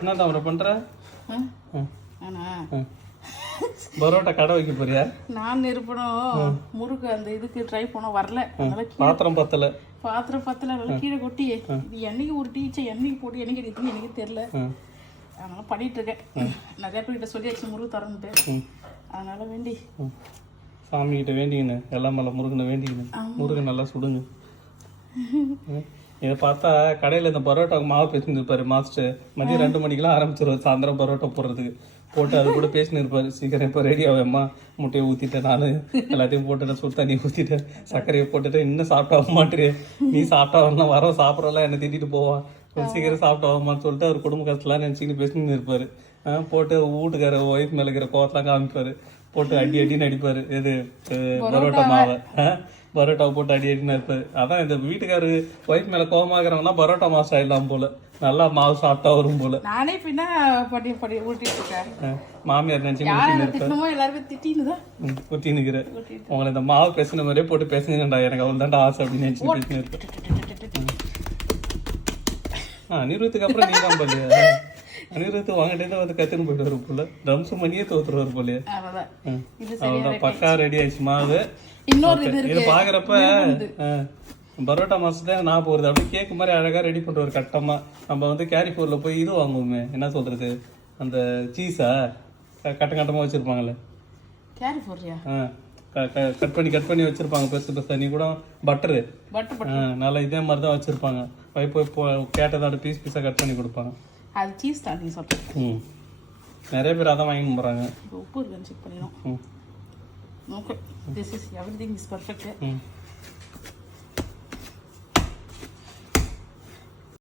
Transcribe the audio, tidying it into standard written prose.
என்ன தான் பண்ற? பரோட்டா கடை வைக்க போறியா? நான் இருப்பணும் முறுக்கு அந்த இதுக்கு ட்ரை பண்ண வரல. பாத்திரம் பத்தல அதனால கீழே கொட்டி இது என்னைக்கு ஒரு டீச்சர் என்னைக்கு போட்டு என்னைக்கு எடுத்துன்னு எனக்கு தெரியல. அதனால பண்ணிட்டு இருக்கேன். நிறைய பேர்கிட்ட சொல்லியாச்சு முறுக்கு தரன்ட்டு. அதனால வேண்டி சாமி கிட்ட வேண்டிங்கன்னு எல்லாம் மேல முருகனை வேண்டிங்கன்னு முருகன் நல்லா சுடுங்க. இதை பார்த்தா கடையில் இந்த பரோட்டாவுக்கு மாவு பேசிட்டு இருப்பாரு மாஸ்டர். மதியம் 2 மணிக்கெல்லாம் ஆரம்பிச்சிருவார் சாயந்தரம் பரோட்டா போடுறதுக்கு. போட்டு அது கூட பேசினு இருப்பாரு. சீக்கிரம் இப்போ ரெடி ஆகும்மா, முட்டையை ஊற்றிட்டேன், நான் எல்லாத்தையும் போட்டுட்டேன், சுடு தண்ணி ஊற்றிட்டேன், சர்க்கரையை போட்டுட்டேன், இன்னும் சாப்பிட்டா மாட்டேன், நீ சாப்பிட்டா வரலாம், வர சாப்பிட்றலாம் என்னை திட்டிட்டு போவான், கொஞ்சம் சீக்கிரம் சாப்பிட்டா ஆகுமான்னு சொல்லிட்டு அவர் குடும்ப கஷ்டலாம் நினச்சிக்கிட்டு பேசின்னு இருப்பார். போட்டு வீட்டுக்கார ஒய்ஃப் மேலே இருக்கிற கோவத்தெலாம் காமிப்பார். போட்டு அடின்னு அடிப்பார். இது பரோட்டா மாவை பரோட்டாவை போட்டு அடின்னு இருப்பாரு. அதான் இந்த வீட்டுக்காரு ஒய்ஃப் மேலே கோவமாகறவங்கன்னா பரோட்டா மாஸ்டர் ஆயிடலாம் போல, நல்லா மாவு சாப்பிட்டா வரும் போல. நானே பின்னா படி ஊட்டிட்டு இருக்கேன். மாமியார் நினைச்சு எல்லாருமே திட்டினுதான் ஊத்தி நிற்கிறேன். உங்களை இந்த மாவு பேசின மாதிரியே போட்டு பேசுங்கடா, எனக்கு அவள் தான்டா ஆசை அப்படின்னு நினைச்சு பேசினு இருக்கேன். அனிருத்துக்கு அப்புறம் நீ தான் போலியா? அனிருத்து வாங்கிட்டே வந்து கத்துன்னு போயிட்டு வரும் போல, ட்ரம்ஸ் மணியே தோத்துருவாரு போலியா? அவ்வளோதான், பக்கா ரெடி ஆயிடுச்சு மாவு. இது பாக்குறப்ப பரோட்டா மாசத்துல நான் போறது அப்படியே கேக்கு மாதிரி அழகா ரெடி பண்ற ஒரு கட்டமா. நம்ம வந்து கேரிஃபோர்ல போய் இது வாங்குவோமே, என்ன சொல்றது, அந்த சீஸா கட்டமா வச்சிருப்பாங்கல்ல, கட் பண்ணி வச்சிருப்பாங்க பெருசு பெருசா. நீ கூட பட்டரு நல்லா இதே மாதிரி தான் வச்சிருப்பாங்க. போய் கேட்டதோட பீஸ் பீஸா கட் பண்ணி கொடுப்பாங்க. அது சீஸ் தான் நீ சொல்ற. நிறைய பேர் அதான் வாங்கி போறாங்க. உப்பு இருக்குன்னு செக் பண்ணிடணும். Okay, this is everything is perfect.